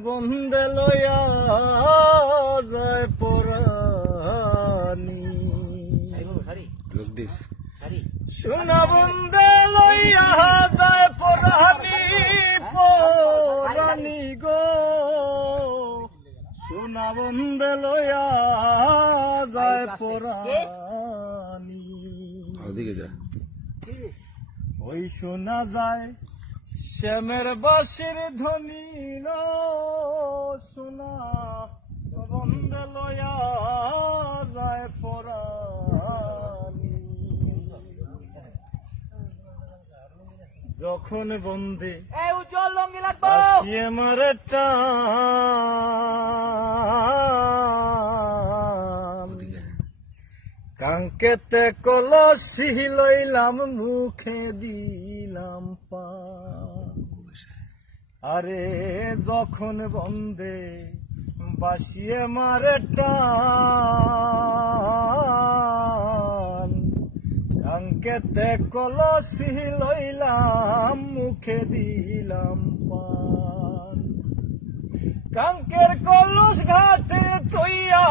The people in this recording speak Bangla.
বন্দে লইয়া যায় পরানি সোনা বন্দে লইয়া যায় পরানি পরানি গো সোনা বন্দে লইয়া যায় পরানি ওই শোনা যায় শ্যামের বাঁশির ধ্বনি সোনা বন্দে লইয়া যায় পরানি যখন বন্দে বাঁশি আমার টান কাঙ্কেতে কলসি লইলাম মুখে দিলাম পান আরে যখন বন্দে বাঁশিয়ে মারে টান কাঙ্কেতে কলসি লইলাম মুখে দিলাম পান কাঙ্কের কলস ঘাটে তৈয়া